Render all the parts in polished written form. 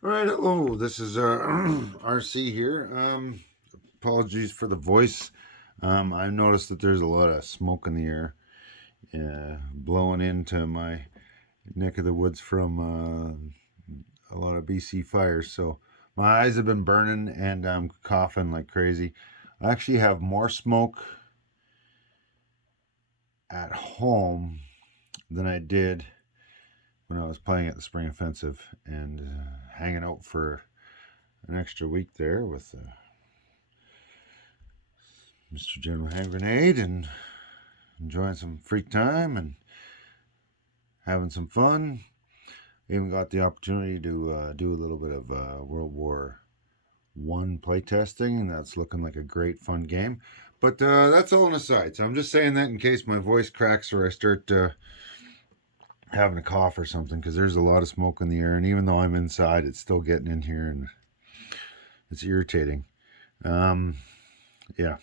All right, hello. This is RC here. Apologies for the voice. I've noticed that there's a lot of smoke in the air, blowing into my neck of the woods from a lot of BC fires. So my eyes have been burning and I'm coughing like crazy. I actually have more smoke at home than I did when I was playing at the Spring Offensive and hanging out for an extra week there with Mr. General Hand Grenade and enjoying some free time and having some fun. Even got the opportunity to do a little bit of World War I playtesting, and that's looking like a great fun game. But that's all an aside. So I'm just saying that in case my voice cracks or I start having a cough or something, because there's a lot of smoke in the air, and even though I'm inside, it's still getting in here, and it's irritating. Um, yeah.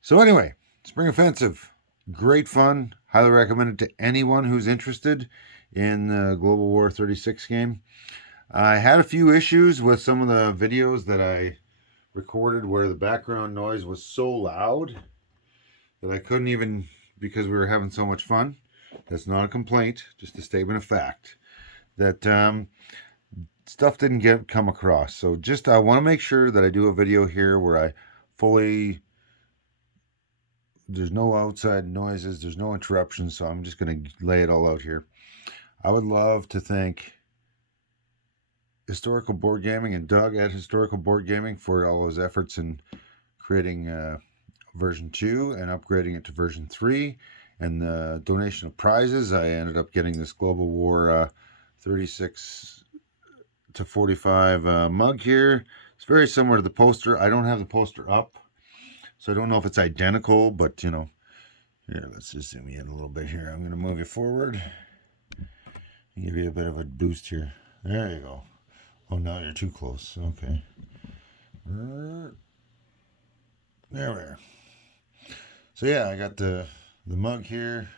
So anyway, Spring Offensive, great fun. Highly recommend it to anyone who's interested in the Global War 36 game. I had a few issues with some of the videos that I recorded where the background noise was so loud that I couldn't even, because we were having so much fun. That's not a complaint, just a statement of fact. That stuff didn't come across. So just I want to make sure that I do a video here where I fully, there's no outside noises, there's no interruptions, so I'm just going to lay it all out here. I would love to thank Historical Board Gaming and Doug at Historical Board Gaming for all his efforts in creating version 2 and upgrading it to version 3, and the donation of prizes. I ended up getting this Global War 36 to 45 mug here. It's very similar to the poster. I don't have the poster up, so I don't know if it's identical, but you know, here, let's just zoom in a little bit here. I'm going to move you forward and give you a bit of a boost here. There you go. Oh, no, you're too close. Okay. There we are. So yeah, I got the mug here.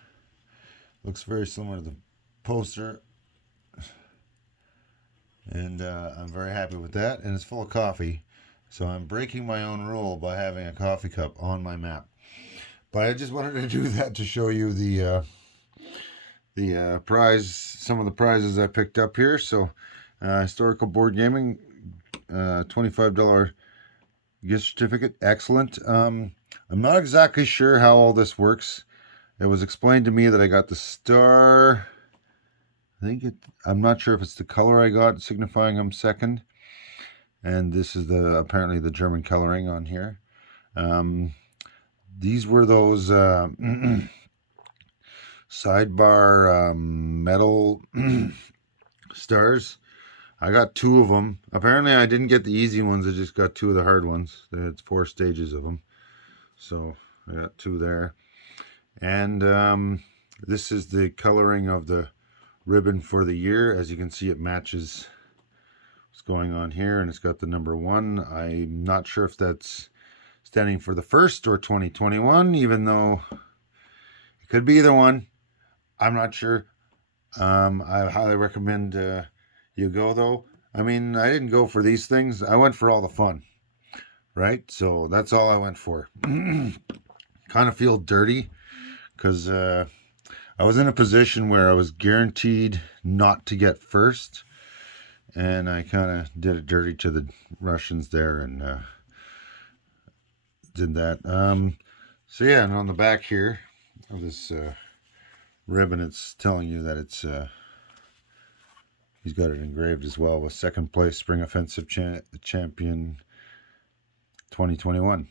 Looks very similar to the poster. And I'm very happy with that. And it's full of coffee. So I'm breaking my own rule by having a coffee cup on my map. But I just wanted to do that to show you the prize, some of the prizes I picked up here. So Historical Board Gaming, $25 gift certificate. Excellent. I'm not exactly sure how all this works. It was explained to me that I got the star. I'm not sure if it's the color I got signifying I'm second. And this is apparently the German coloring on here. These were those sidebar metal stars. I got 2 of them. Apparently I didn't get the easy ones. I just got 2 of the hard ones. They had 4 stages of them. So I got 2 there. And this is the coloring of the ribbon for the year. As you can see, it matches what's going on here, and it's got the number 1. I'm not sure if that's standing for the first or 2021, even though it could be either one. I'm not sure. I highly recommend you go, though. I mean, I didn't go for these things. I went for all the fun, right? So that's all I went for. Kind of feel dirty because I was in a position where I was guaranteed not to get first, and I kind of did it dirty to the Russians there and did that. So yeah, and on the back here of this ribbon, it's telling you that it's he's got it engraved as well with second place Spring Offensive Champion 2021.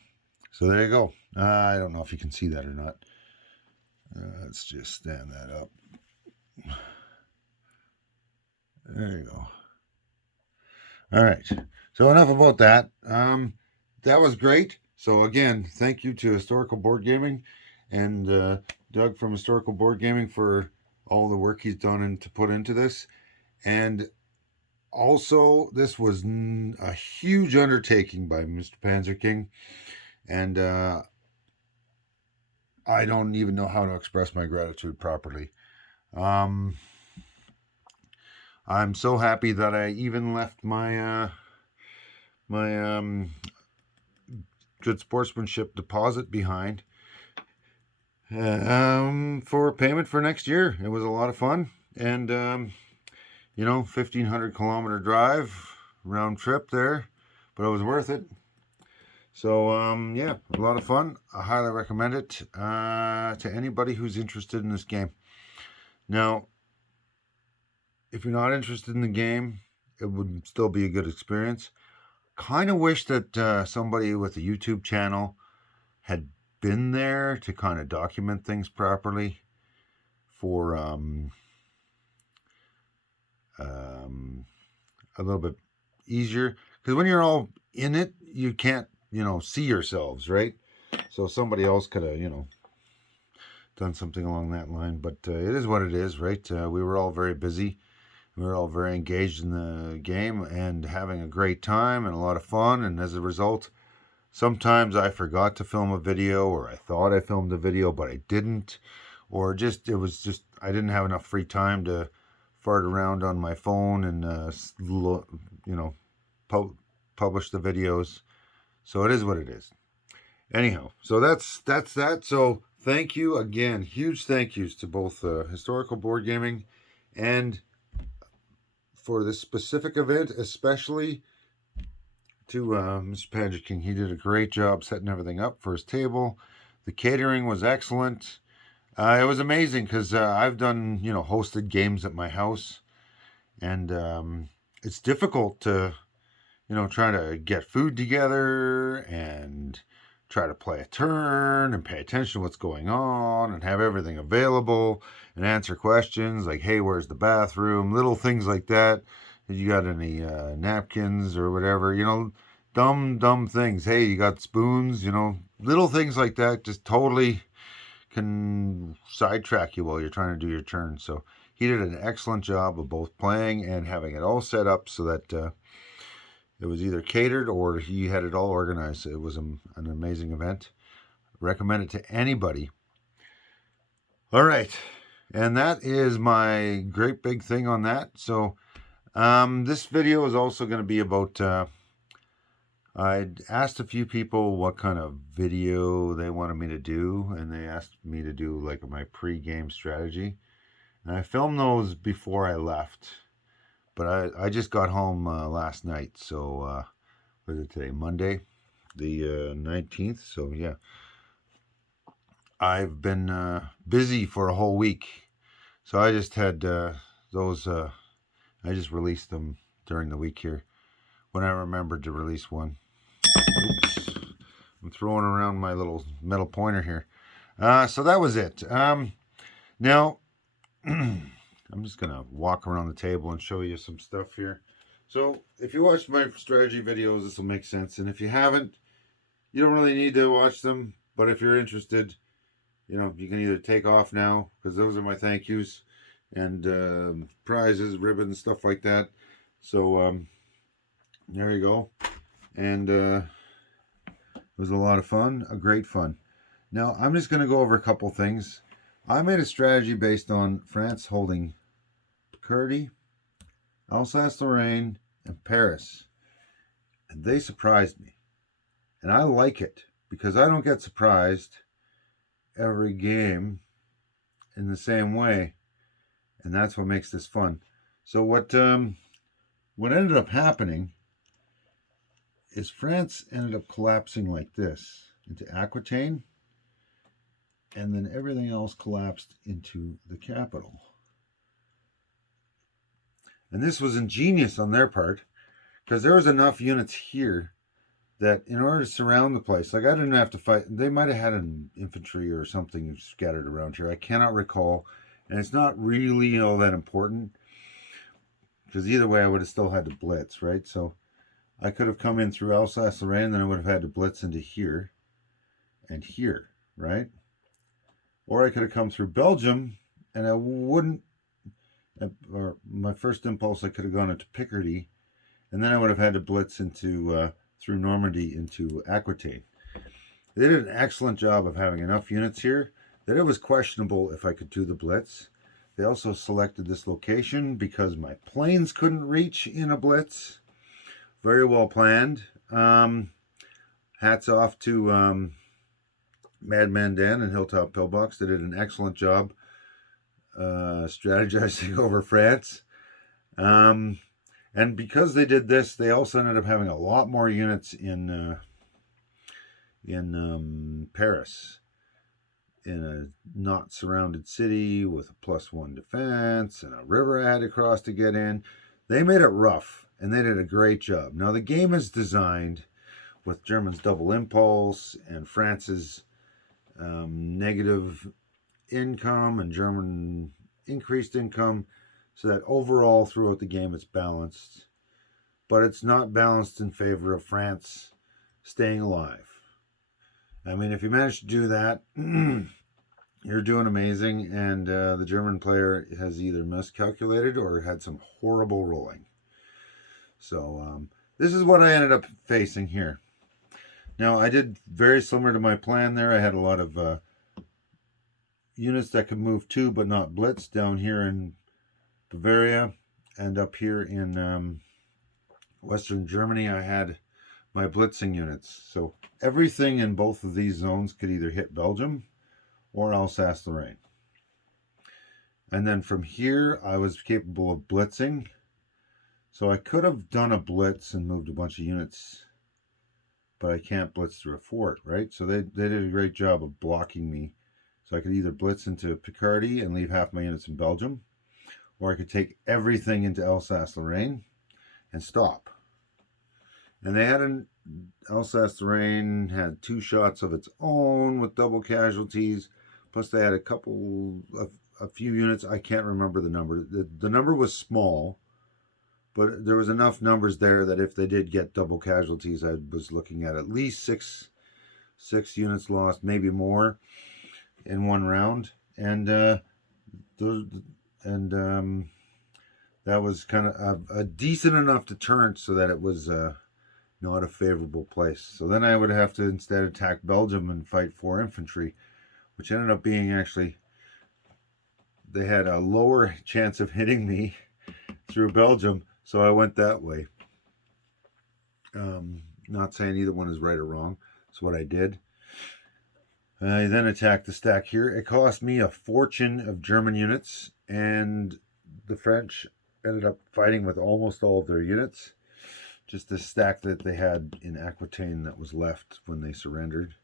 So there you go. I don't know if you can see that or not. Let's just stand that up. There you go. All right. So enough about that. That was great. So again, thank you to Historical Board Gaming and Doug from Historical Board Gaming for all the work he's done and to put into this. And also, this was a huge undertaking by Mr. Panzerking, and I don't even know how to express my gratitude properly. Um, I'm so happy that I even left my good sportsmanship deposit behind for payment for next year. It was a lot of fun, and 1,500-kilometer drive round trip there, but it was worth it. So yeah, a lot of fun. I highly recommend it to anybody who's interested in this game. Now, if you're not interested in the game, it would still be a good experience. Kind of wish that somebody with a YouTube channel had been there to kind of document things properly for a little bit easier. Because when you're all in it, you can't, see yourselves, right? So somebody else could have, done something along that line. But it is what it is, right? We were all very busy. We were all very engaged in the game and having a great time and a lot of fun. And as a result, sometimes I forgot to film a video, or I thought I filmed a video, but I didn't. Or I didn't have enough free time to fart around on my phone and, publish the videos. So it is what it is. Anyhow, so that's that. So thank you again. Huge thank yous to both Historical Board Gaming and for this specific event, especially to Mr. Panzerking. He did a great job setting everything up for his table. The catering was excellent. It was amazing because I've done, hosted games at my house, and it's difficult to, try to get food together and try to play a turn and pay attention to what's going on and have everything available and answer questions like, hey, where's the bathroom? Little things like that. You got any napkins or whatever, dumb things. Hey, you got spoons, little things like that just totally can sidetrack you while you're trying to do your turn. So he did an excellent job of both playing and having it all set up so that it was either catered or he had it all organized. It was an amazing event. Recommend it to anybody. All right. And that is my great big thing on that. So this video is also going to be about, I'd asked a few people what kind of video they wanted me to do, and they asked me to do like my pre-game strategy. And I filmed those before I left, but I just got home last night. So what is it today? Monday, the 19th. So yeah, I've been busy for a whole week. So I just had those, I just released them during the week here when I remembered to release one. Oops, I'm throwing around my little metal pointer here. So that was it. Now, I'm just going to walk around the table and show you some stuff here. So if you watched my strategy videos, this will make sense. And if you haven't, you don't really need to watch them. But if you're interested, you can either take off now, because those are my thank yous and prizes, ribbons, stuff like that. So there you go. And it was a lot of fun, a great fun. Now I'm just going to go over a couple things. I made a strategy based on France holding Picardy, Alsace-Lorraine, and Paris. And they surprised me. And I like it because I don't get surprised every game in the same way. And that's what makes this fun. So what ended up happening is France ended up collapsing like this into Aquitaine, and then everything else collapsed into the capital. And this was ingenious on their part, because there was enough units here that in order to surround the place, like I didn't have to fight. They might have had an infantry or something scattered around here. I cannot recall, and it's not really all that important, because either way I would have still had to blitz, right? So I could have come in through Alsace-Lorraine, then I would have had to blitz into here and here, right? Or I could have come through Belgium, and I wouldn't, or my first impulse, I could have gone into Picardy, and then I would have had to blitz into through Normandy into Aquitaine. They did an excellent job of having enough units here that it was questionable if I could do the blitz. They also selected this location because my planes couldn't reach in a blitz. Very well planned. Hats off to Madman Dan and Hilltop Pillbox. They did an excellent job strategizing over France. And because they did this, they also ended up having a lot more units in Paris, in a not surrounded city with a +1 defense and a river I had to cross to get in. They made it rough, and they did a great job. Now, the game is designed with Germans' double impulse and France's negative income and German increased income, so that overall throughout the game it's balanced. But it's not balanced in favor of France staying alive. I mean, if you manage to do that, you're doing amazing, and the German player has either miscalculated or had some horrible rolling. So this is what I ended up facing here. Now, I did very similar to my plan there. I had a lot of units that could move too, but not blitz, down here in Bavaria, and up here in Western Germany, I had my blitzing units. So everything in both of these zones could either hit Belgium or Alsace-Lorraine. And then from here, I was capable of blitzing. So I could have done a blitz and moved a bunch of units, but I can't blitz through a fort, right? So they did a great job of blocking me. So I could either blitz into Picardy and leave half my units in Belgium, or I could take everything into Alsace-Lorraine and stop. And they had Alsace-Lorraine had 2 shots of its own with double casualties. Plus they had a few units. I can't remember the number. The number was small, but there was enough numbers there that if they did get double casualties, I was looking at least six units lost, maybe more, in one round. And that was kind of a decent enough deterrent so that it was not a favorable place. So then I would have to instead attack Belgium and fight 4 infantry, which ended up being actually, they had a lower chance of hitting me through Belgium, so I went that way. Not saying either one is right or wrong. That's what I did. I then attacked the stack here. It cost me a fortune of German units, and the French ended up fighting with almost all of their units. Just the stack that they had in Aquitaine that was left when they surrendered.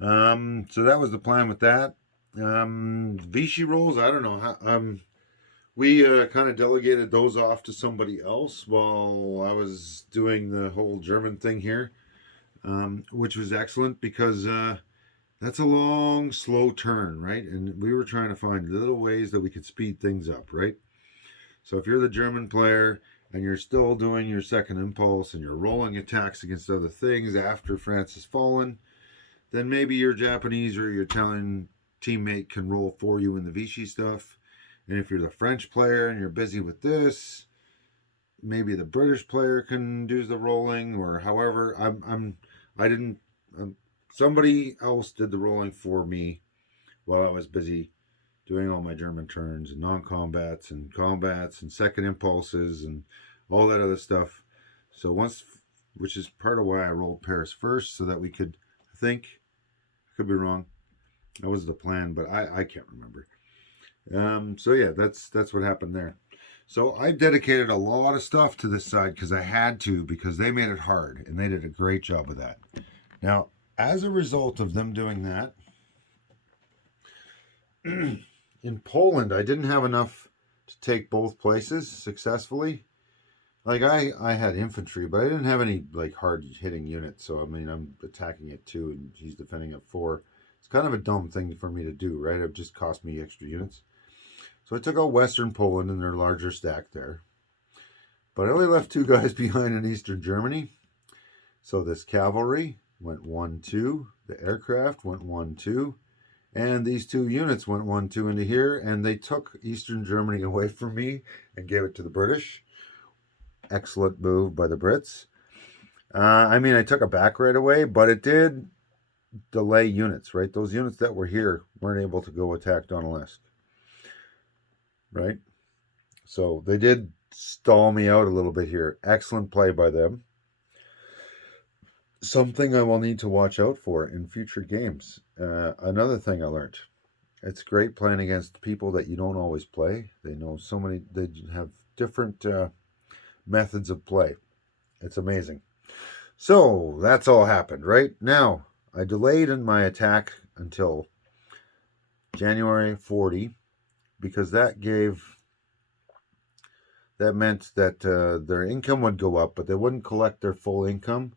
So that was the plan with that. Vichy rolls, I don't know how. We kind of delegated those off to somebody else while I was doing the whole German thing here, which was excellent because that's a long, slow turn, right? And we were trying to find little ways that we could speed things up, right? So if you're the German player and you're still doing your second impulse and you're rolling attacks against other things after France has fallen, then maybe your Japanese or your Italian teammate can roll for you in the Vichy stuff. And if you're the French player and you're busy with this, maybe the British player can do the rolling, or however. Somebody else did the rolling for me while I was busy doing all my German turns and non-combats and combats and second impulses and all that other stuff. So which is part of why I rolled Paris first, so that we could think. I could be wrong. That was the plan, but I can't remember. So yeah, that's what happened there. So I dedicated a lot of stuff to this side because I had to, because they made it hard, and they did a great job of that. Now, as a result of them doing that, in Poland, I didn't have enough to take both places successfully. Like I had infantry, but I didn't have any like hard hitting units. So I mean, I'm attacking it 2 and he's defending at 4. It's kind of a dumb thing for me to do, right? It just cost me extra units. So I took out Western Poland and their larger stack there. But I only left 2 guys behind in Eastern Germany. So this cavalry went 1-2. The aircraft went 1-2. And these 2 units went 1-2 into here. And they took Eastern Germany away from me and gave it to the British. Excellent move by the Brits. I mean, I took it back right away, but it did delay units, right? Those units that were here weren't able to go attack Donetsk. right? So they did stall me out a little bit here. Excellent play by them. Something I will need to watch out for in future games. Another thing I learned. It's great playing against people that you don't always play. They know so many, they have different methods of play. It's amazing. So that's all happened, right? Now, I delayed in my attack until January 40 because that meant that their income would go up, but they wouldn't collect their full income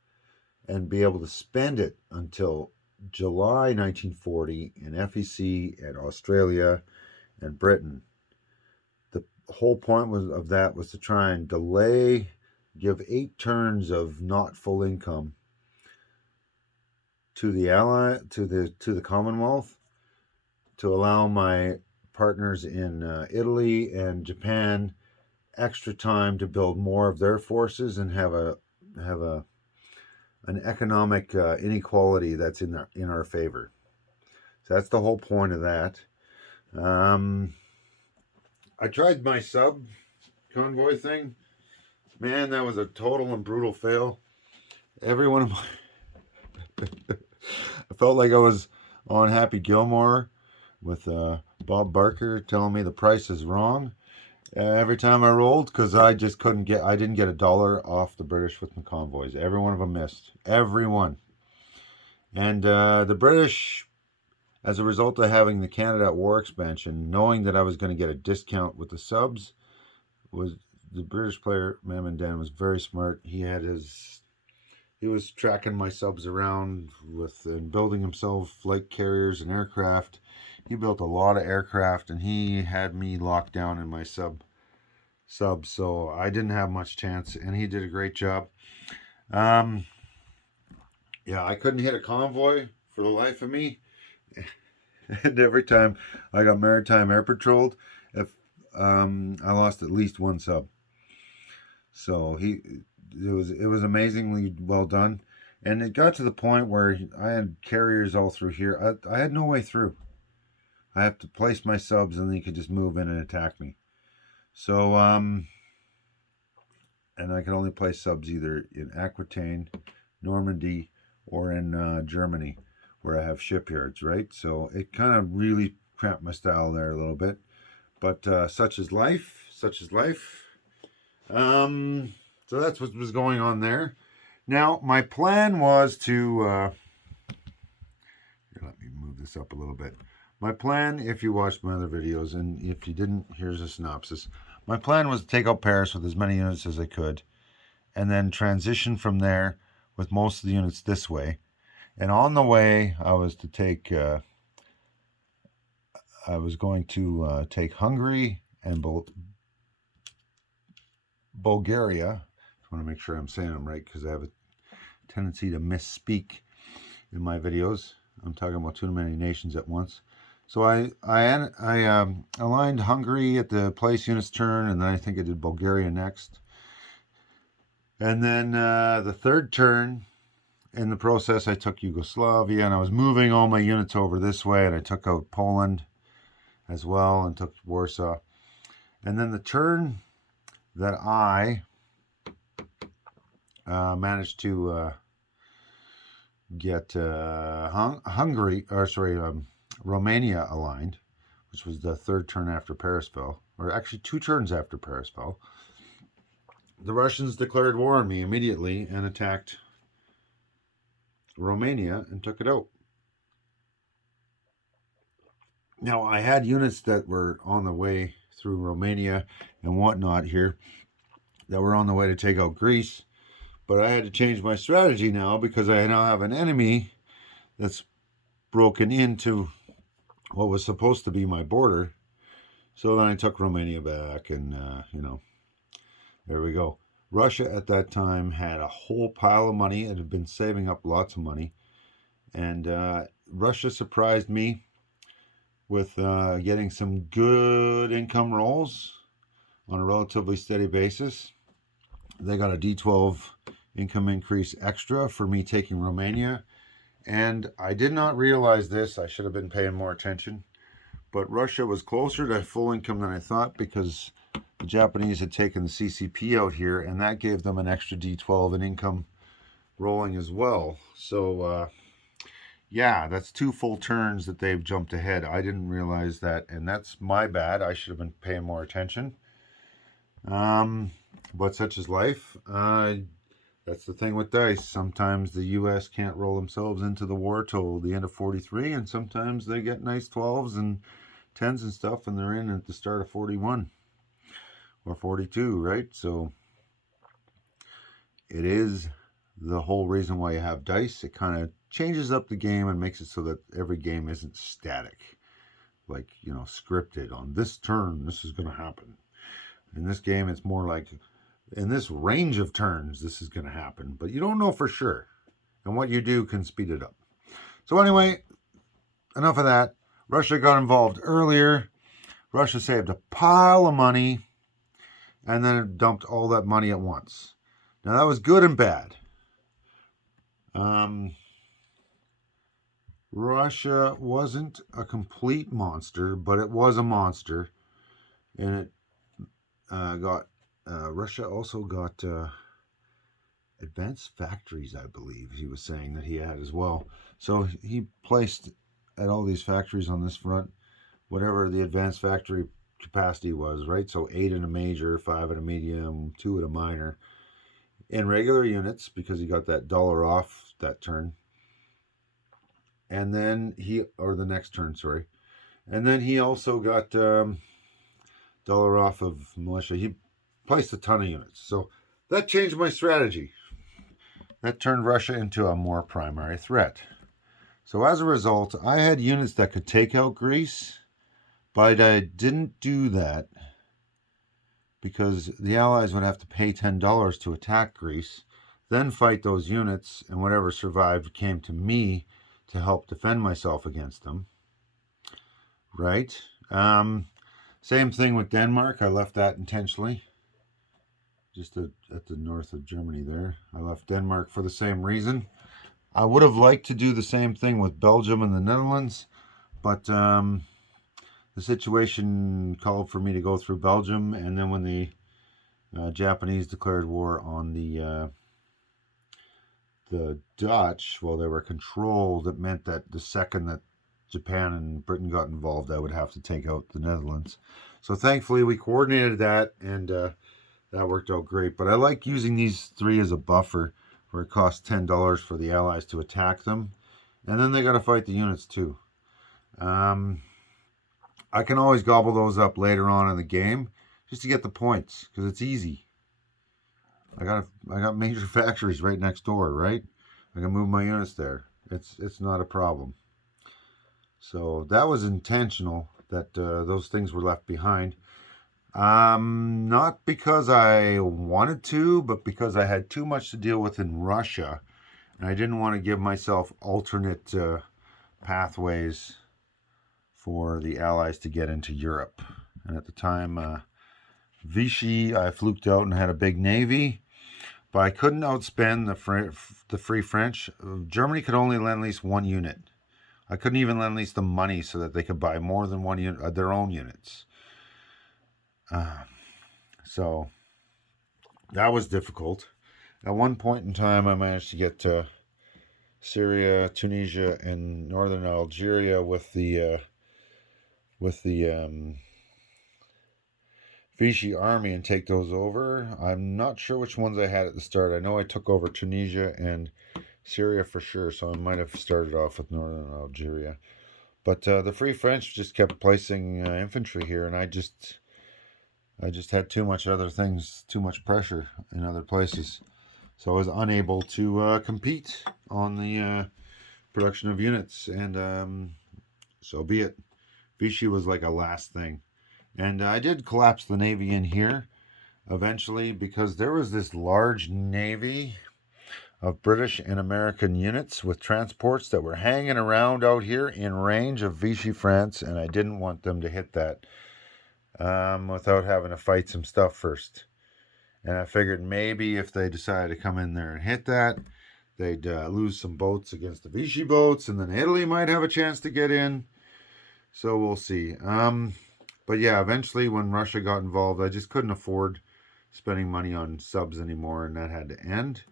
and be able to spend it until July 1940 in FEC and Australia and Britain. The whole point of that was to try and delay, give 8 turns of not full income to the Commonwealth, to allow my partners in Italy and Japan extra time to build more of their forces and have an economic inequality that's in our favor. So that's the whole point of that. I tried my sub convoy thing. Man, that was a total and brutal fail. Every one of my I felt like I was on Happy Gilmore with Bob Barker telling me the price is wrong every time I rolled, because I didn't get $1 off the British with my convoys. Every one of them missed. Every one. And the British, as a result of having the Canada at War expansion, knowing that I was going to get a discount with the subs, was the British player, Mammon Dan, was very smart. He was tracking my subs around and building himself flight carriers and aircraft. He built a lot of aircraft, and he had me locked down in my subs, so I didn't have much chance, and he did a great job. Yeah, I couldn't hit a convoy for the life of me. And every time I got maritime air patrolled, if I lost at least one sub. So it was amazingly well done, and it got to the point where I had carriers all through here. I had no way through. I have to place my subs, and then you could just move in and attack me. So and I could only place subs either in Aquitaine, Normandy, or in Germany, where I have shipyards, right? So it kind of really cramped my style there a little bit. But such is life. Such is life. So that's what was going on there. Now, my plan was to... here, let me move this up a little bit. My plan, if you watched my other videos, and if you didn't, here's a synopsis. My plan was to take out Paris with as many units as I could, and then transition from there with most of the units this way. And on the way, I was going to take Hungary and Bulgaria. I want to make sure I'm saying them right, because I have a tendency to misspeak in my videos. I'm talking about too many nations at once. So I aligned Hungary at the place units turn, and then I think I did Bulgaria next. And then the third turn in the process, I took Yugoslavia, and I was moving all my units over this way, and I took out Poland as well and took Warsaw. And then the turn that I managed to get Romania aligned, which was the third turn after Paris fell, or actually 2 turns after Paris fell. The Russians declared war on me immediately and attacked Romania and took it out. Now, I had units that were on the way through Romania and whatnot here that were on the way to take out Greece, but I had to change my strategy now because I now have an enemy that's broken into what was supposed to be my border. So then I took Romania back, and there we go. Russia at that time had a whole pile of money. It had been saving up lots of money, and Russia surprised me with getting some good income rolls on a relatively steady basis. They got a D12 income increase extra for me taking Romania, and I did not realize this. I should have been paying more attention, But Russia was closer to full income than I thought because the Japanese had taken the CCP out here, and that gave them an extra D12 in income rolling as well. So, yeah, that's 2 full turns that they've jumped ahead. I didn't realize that, and that's my bad. I should have been paying more attention. But such is life. That's the thing with dice. Sometimes the U.S. can't roll themselves into the war till the end of 43, and sometimes they get nice 12s and 10s and stuff, and they're in at the start of 41 or 42, right? So it is the whole reason why you have dice. It kind of changes up the game and makes it so that every game isn't static, like, scripted. On this turn, this is going to happen. In this game, it's more like, in this range of turns, this is going to happen. But you don't know for sure. And what you do can speed it up. So anyway, enough of that. Russia got involved earlier. Russia saved a pile of money. And then it dumped all that money at once. Now, that was good and bad. Russia wasn't a complete monster, but it was a monster. And it Russia also got advanced factories, I believe he was saying that he had as well. So he placed at all these factories on this front whatever the advanced factory capacity was, right? So 8 in a major, 5 in a medium, 2 in a minor, in regular units, because he got that dollar off that turn. And then the next turn, sorry. And then he also got dollar off of militia. He placed a ton of units. So that changed my strategy. That turned Russia into a more primary threat. So as a result, I had units that could take out Greece, but I didn't do that because the Allies would have to pay $10 to attack Greece, then fight those units, and whatever survived came to me to help defend myself against them. Right? Same thing with Denmark. I left that intentionally. Just at the north of Germany there. I left Denmark for the same reason. I would have liked to do the same thing with Belgium and the Netherlands, but the situation called for me to go through Belgium, and then when the Japanese declared war on the Dutch, while they were controlled, it meant that the second that Japan and Britain got involved, I would have to take out the Netherlands. So thankfully we coordinated that, and that worked out great. But I like using these 3 as a buffer, where it costs $10 for the Allies to attack them, and then they got to fight the units too. I can always gobble those up later on in the game just to get the points, because it's easy. I got major factories right next door, right? I can move my units there. It's not a problem. So that was intentional that those things were left behind. Not because I wanted to, but because I had too much to deal with in Russia, and I didn't want to give myself alternate pathways for the Allies to get into Europe. And at the time, Vichy, I fluked out and had a big navy, but I couldn't outspend the Free French. Germany could only lend lease 1 unit. I couldn't even lend lease the money so that they could buy more than 1 unit of their own units. So that was difficult. At one point in time, I managed to get to Syria, Tunisia, and northern Algeria with the Vichy army and take those over. I'm not sure which ones I had at the start. I know I took over Tunisia and Syria for sure, so I might have started off with northern Algeria. But the Free French just kept placing infantry here, and I just had too much other things, too much pressure in other places. So I was unable to compete on the production of units, and so be it. Vichy was like a last thing. And I did collapse the navy in here eventually, because there was this large navy of British and American units with transports that were hanging around out here in range of Vichy France, and I didn't want them to hit that without having to fight some stuff first. And I figured maybe if they decided to come in there and hit that, they'd lose some boats against the Vichy boats, and then Italy might have a chance to get in. So we'll see. But yeah, eventually when Russia got involved, I just couldn't afford spending money on subs anymore, and that had to end.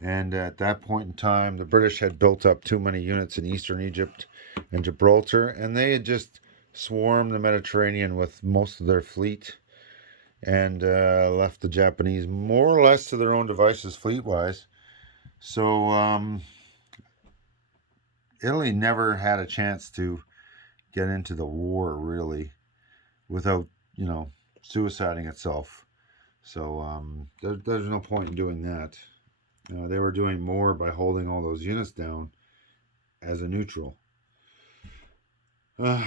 And at that point in time, the British had built up too many units in eastern Egypt and Gibraltar, and they had just swarmed the Mediterranean with most of their fleet and left the Japanese more or less to their own devices fleet wise. So Italy never had a chance to get into the war really without, suiciding itself. So there's no point in doing that. They were doing more by holding all those units down as a neutral. Uh,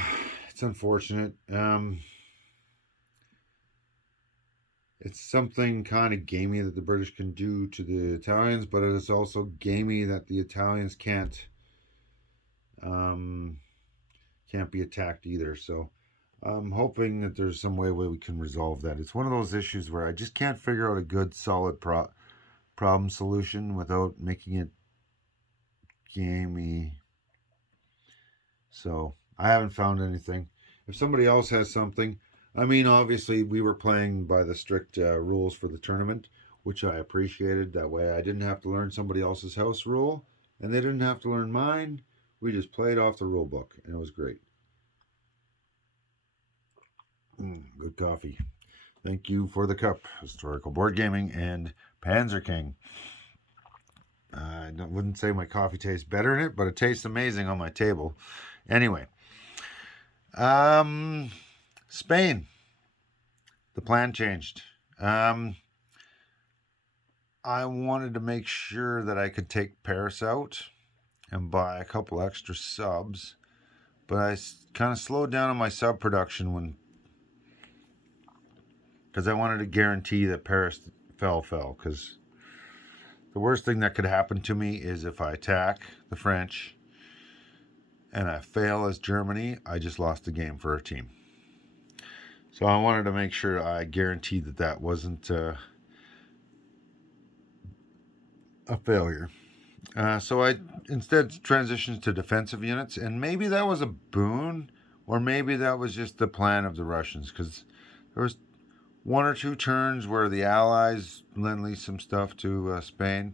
it's unfortunate. It's something kind of gamey that the British can do to the Italians, but it is also gamey that the Italians um, can't be attacked either. So I'm hoping that there's some way we can resolve that. It's one of those issues where I just can't figure out a good, solid problem solution without making it gamey. So I haven't found anything. If somebody else has something, I mean, obviously we were playing by the strict rules for the tournament, which I appreciated. That way I didn't have to learn somebody else's house rule, and they didn't have to learn mine. We just played off the rule book, and it was great. Good coffee. Thank you for the cup. Historical Board Gaming and Panzerking. I wouldn't say my coffee tastes better in it, but it tastes amazing on my table. Anyway, Spain. The plan changed. I wanted to make sure that I could take Paris out and buy a couple extra subs, but I kind of slowed down on my sub production because I wanted to guarantee that Paris fell. Because the worst thing that could happen to me is if I attack the French and I fail as Germany, I just lost the game for our team. So I wanted to make sure I guaranteed that wasn't a failure. So I instead transitioned to defensive units, and maybe that was a boon, or maybe that was just the plan of the Russians, because there was one or two turns where the Allies lend-leased some stuff to Spain.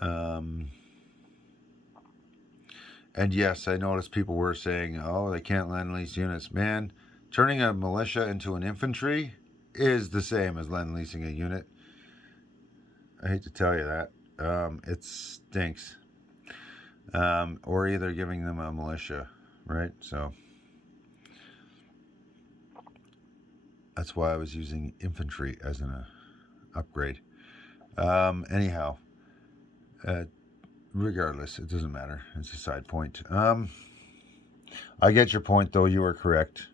And yes, I noticed people were saying, oh, they can't lend-lease units. Man, turning a militia into an infantry is the same as lend-leasing a unit. I hate to tell you that. It stinks. Or either giving them a militia, right? So that's why I was using infantry as an upgrade. Anyhow, regardless, it doesn't matter. It's a side point. I get your point, though. You were correct.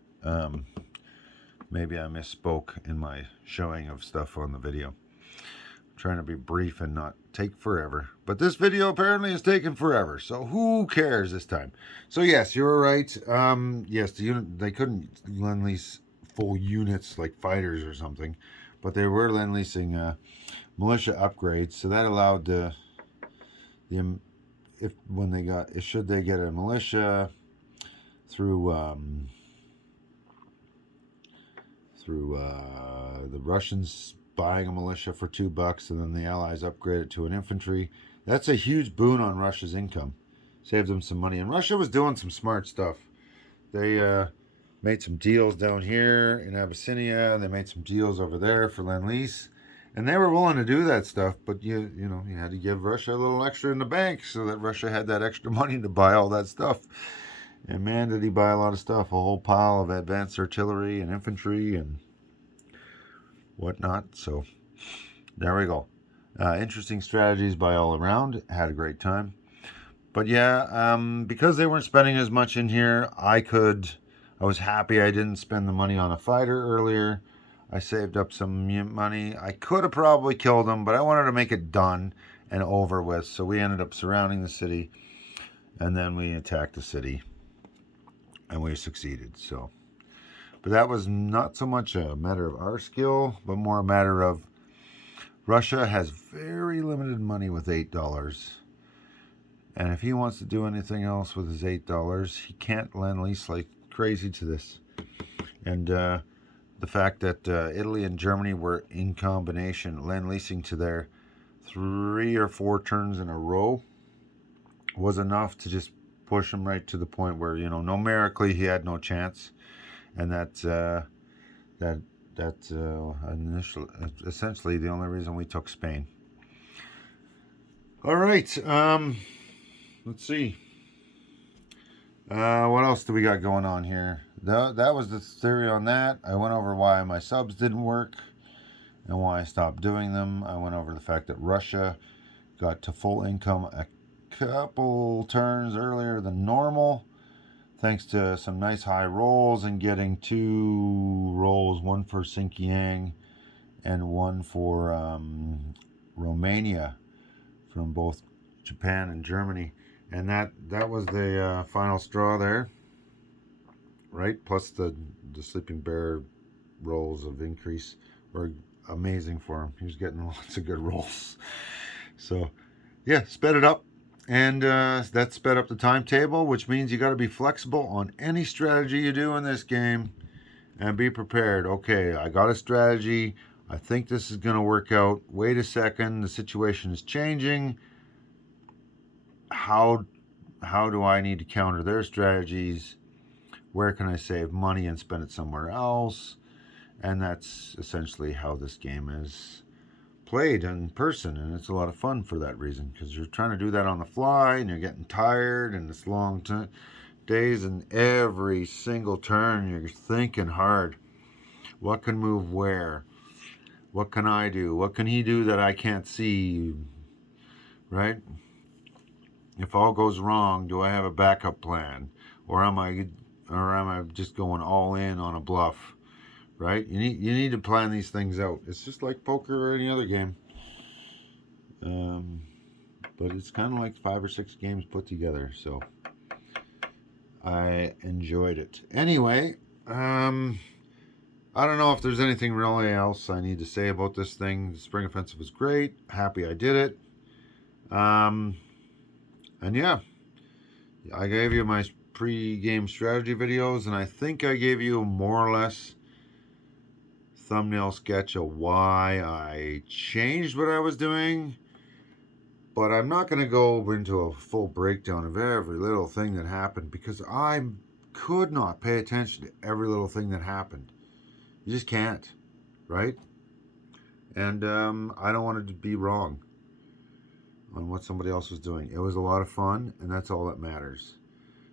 Maybe I misspoke in my showing of stuff on the video. I'm trying to be brief and not take forever. But this video apparently is taking forever, so who cares this time? So yes, you were right. Yes, they couldn't lend-lease full units like fighters or something, but they were lend-leasing militia upgrades, so that allowed should they get a militia through the Russians buying a militia for $2 and then the Allies upgrade it to an infantry. That's a huge boon on Russia's income. Saved them some money. And Russia was doing some smart stuff. They made some deals down here in Abyssinia. They made some deals over there for Lend-Lease. And they were willing to do that stuff, but you had to give Russia a little extra in the bank so that Russia had that extra money to buy all that stuff. And man, did he buy a lot of stuff. A whole pile of advanced artillery and infantry and whatnot. So there we go. Interesting strategies by all around. Had a great time. But yeah, because they weren't spending as much in here, I was happy I didn't spend the money on a fighter earlier. I saved up some money. I could have probably killed them, but I wanted to make it done and over with. So we ended up surrounding the city, and then we attacked the city, and we succeeded. So, but that was not so much a matter of our skill, but more a matter of Russia has very limited money with $8. And if he wants to do anything else with his $8, he can't lend lease like crazy to this. And the fact that Italy and Germany were in combination lend leasing to their 3 or 4 turns in a row was enough to just push him right to the point where, you know, numerically he had no chance. And that's essentially the only reason we took Spain. All right, let's see. What else do we got going on here? That was the theory on that. I went over why my subs didn't work and why I stopped doing them. I went over the fact that Russia got to full income a couple turns earlier than normal, thanks to some nice high rolls and getting 2 rolls, one for Xinjiang and one for Romania from both Japan and Germany. And that was the final straw there, right? Plus the Sleeping Bear rolls of increase were amazing for him. He was getting lots of good rolls. So, yeah, sped it up. And that sped up the timetable, which means you got to be flexible on any strategy you do in this game and be prepared. Okay, I got a strategy. I think this is going to work out. Wait a second, the situation is changing. How do I need to counter their strategies? Where can I save money and spend it somewhere else? And that's essentially how this game is played in person, and it's a lot of fun for that reason, because you're trying to do that on the fly and you're getting tired and it's long days, and every single turn you're thinking hard. What can move where? What can I do? What can he do that I can't see? Right? If all goes wrong, do I have a backup plan, or am I just going all in on a bluff? Right? You need to plan these things out. It's just like poker or any other game. But it's kind of like 5 or 6 games put together. So I enjoyed it. Anyway, I don't know if there's anything really else I need to say about this thing. The Spring Offensive was great. Happy I did it. And yeah, I gave you my pre-game strategy videos, and I think I gave you more or less thumbnail sketch of why I changed what I was doing. But I'm not going to go into a full breakdown of every little thing that happened, because I could not pay attention to every little thing that happened. You just can't, right? And I don't want it to be wrong on what somebody else was doing. It was a lot of fun, and that's all that matters.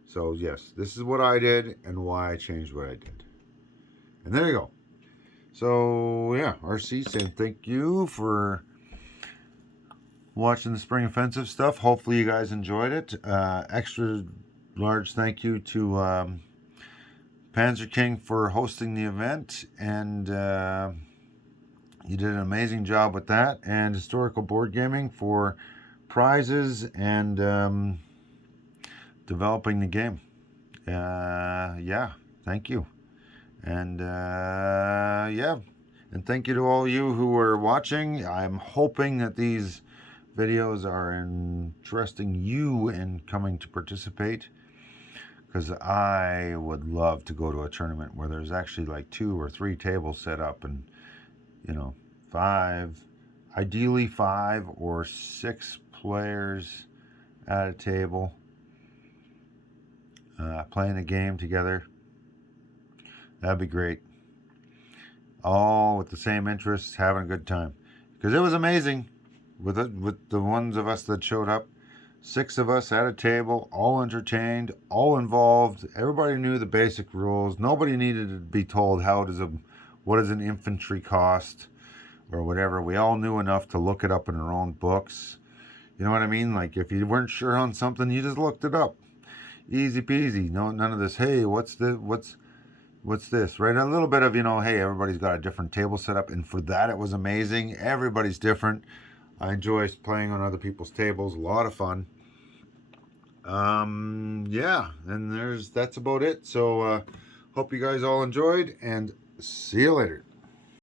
So yes, this is what I did and why I changed what I did. And there you go. So yeah, RC saying thank you for watching the Spring Offensive stuff. Hopefully you guys enjoyed it. Extra large thank you to Panzerking for hosting the event, and you did an amazing job with that, and Historical Board Gaming for prizes and developing the game. Yeah, thank you. And yeah, and thank you to all you who are watching. I'm hoping that these videos are interesting you in coming to participate, because I would love to go to a tournament where there's actually like 2 or 3 tables set up, and you know, 5, ideally 5 or 6 players at a table playing a game together. That'd be great. All with the same interests, having a good time. Because it was amazing with the ones of us that showed up. 6 of us at a table, all entertained, all involved. Everybody knew the basic rules. Nobody needed to be told what does an infantry cost or whatever. We all knew enough to look it up in our own books. You know what I mean? Like if you weren't sure on something, you just looked it up. Easy peasy. No, none of this. Hey, what's this, right? A little bit of, hey, everybody's got a different table set up, and for that it was amazing. Everybody's different. I enjoy playing on other people's tables. A lot of fun. Yeah, and that's about it. So hope you guys all enjoyed, and see you later.